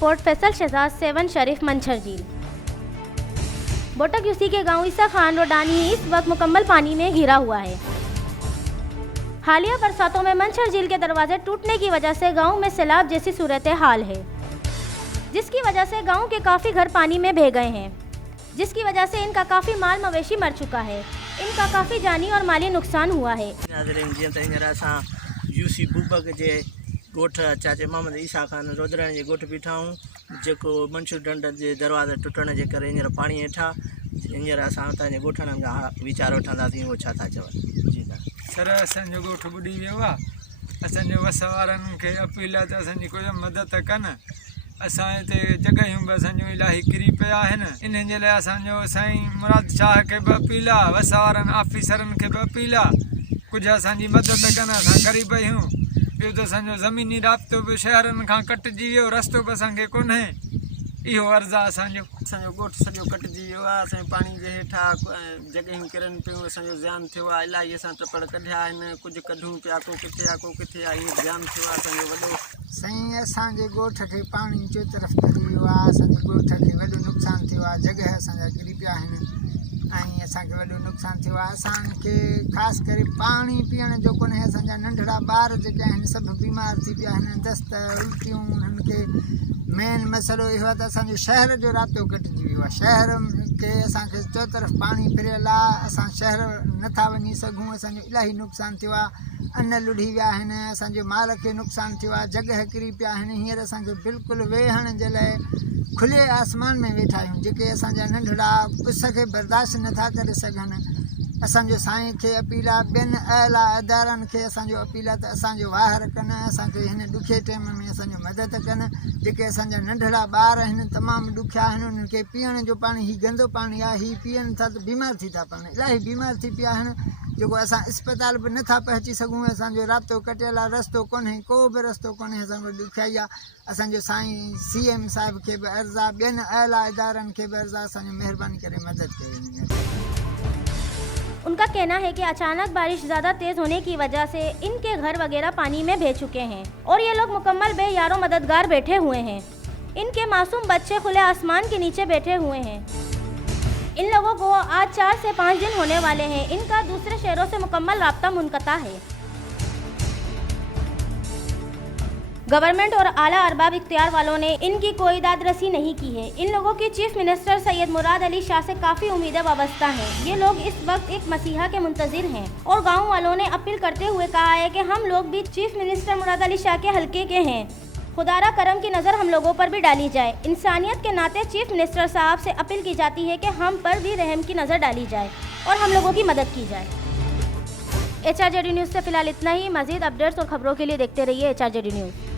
रिपोर्ट फैसल शहजाद 7 शरीफ मंछर झील। बोटक यूसी के गांव ईसा खान रोडानी इस वक्त मुकम्मल पानी में घिरा हुआ है। हालिया बरसातों में मंछर झील के दरवाजे टूटने की वजह से गांव में सैलाब जैसी सूरत हाल है, जिसकी वजह से गांव के काफ़ी घर पानी में बह गए हैं, जिसकी वजह से इनका काफ़ी माल मवेशी मर चुका है। इनका काफ़ी जानी और माली नुकसान हुआ है। यूसी बुबक जे गोठ चाचे मोहम्मद ईसा खान रोदरण जे गोठ बीठा हूँ, जेको मंछर डंड जे दरवाज़ा टुटण जे करे हींअर पाणी हेठां हींअर असां हुतां जे ॻोठनि खां वीचार वठंदासीं उहो छा था चवनि। जी सर, असांजो ॻोठ ॿुॾी वियो आहे। असांजे वस वारनि खे अपील आहे त असांजी कोई मदद कनि। असां हिते जॻहियूं बि असांजूं इलाही किरी पिया आहिनि। इन जे लाइ असांजो साईं मुराद शाह खे बि अपील आहे, वस वारनि ऑफिसरनि खे बि अपील आहे, कुझु असांजी मदद कनि। असां ग़रीब आहियूं। ॿियो त असांजो ज़मीनी राब्तो बि शहरनि खां कटिजी वियो, रस्तो बि असांखे कोन्हे। इहो अर्ज़ु आहे असांजो ॻोठ सॼो कटिजी वियो आहे। असांजे पाणी जे हेठां जॻहियूं किरनि पियूं, असांजो ज़्यान थियो आहे। इलाही असां टपड़ कढिया आहिनि, कुझु कढूं पिया, को किथे आहे को किथे आहे, ईअं ज़्यान थियो आहे असांजो वॾो। साईं, असांजे ॻोठ खे पाणी चो तरफ़ किरी वियो आहे। असांजे ॻोठ खे वॾो नुक़सानु थियो आहे। जॻह असांजा किरी पिया आहिनि ऐं असांखे वॾो नुक़सानु थियो आहे। असांखे ख़ासि करे पाणी पीअण जो कोन्हे। असांजा नंढड़ा ॿार जेके आहिनि सभु बीमार थी पिया आहिनि, दस्त उल्टियूं। उन्हनि खे मेन मसइलो इहो आहे त असांजो शहर जो राब्तो कटिजी वियो आहे। शहर खे असांखे चो तरफ़ पाणी फिरियल आहे। असां शहर नथा वञी सघूं। असांजो इलाही नुक़सानु थियो आहे। अन्न लुढ़ी विया आहिनि, असांजे माल खे नुक़सानु थियो आहे, जॻह किरी पिया आहिनि। हींअर असांखे बिल्कुलु वेहण जे लाइ खुले आसमान में वेठा आहियूं। जेके असांजा नंढड़ा उस खे बर्दाश्त नथा करे सघनि। असांजो साईं खे अपील आहे, ॿियनि अहिला इदारनि खे असांजो अपील आहे त असांजो वाहिर कनि, असांखे हिन ॾुखे टाइम में असांजो मदद कनि। जेके असांजा नंढड़ा ॿार आहिनि तमामु ॾुखिया आहिनि, उन्हनि खे पीअण जो पाणी हीउ गंदो पाणी आहे, हीउ पीअनि था त बीमार थी था पवनि। इलाही बीमार थी पिया आहिनि, जेको असां अस्पताल बि नथा पहुची सघूं। असांजो राब्तो कटियल आहे, रस्तो कोन्हे, को बि रस्तो कोन्हे। असांजो ॾुखियाई आहे। असांजो साईं CM साहिब खे बि अर्ज़ु आहे, ॿियनि अहिला इदारनि खे बि अर्ज़ु आहे, असांजो महिरबानी करे मदद कयो। उनका कहना है कि अचानक बारिश ज़्यादा तेज़ होने की वजह से इनके घर वगैरह पानी में बह चुके हैं और ये लोग मुकम्मल बेयारो मददगार बैठे हुए हैं। इनके मासूम बच्चे खुले आसमान के नीचे बैठे हुए हैं। इन लोगों को आज 4 से 5 दिन होने वाले हैं। इनका दूसरे शहरों से मुकम्मल राब्ता मुनक़ता है। गवर्नमेंट और आला अरबाब इख्तियार वालों ने इनकी कोई दादरसी नहीं की है। इन लोगों की चीफ मिनिस्टर सैयद मुराद अली शाह से काफ़ी उम्मीदें वाबस्ता हैं। ये लोग इस वक्त एक मसीहा के मुंतज़िर हैं और गांव वालों ने अपील करते हुए कहा है कि हम लोग भी चीफ मिनिस्टर मुराद अली शाह के हल्के के हैं। खुदारा करम की नज़र हम लोगों पर भी डाली जाए। इंसानियत के नाते चीफ मिनिस्टर साहब से अपील की जाती है कि हम पर भी रहम की नज़र डाली जाए और हम लोगों की मदद की जाए। HRJD न्यूज़ से फ़िलहाल इतना ही। मज़ीद अपडेट्स और ख़बरों के लिए देखते रहिए HRJD न्यूज़।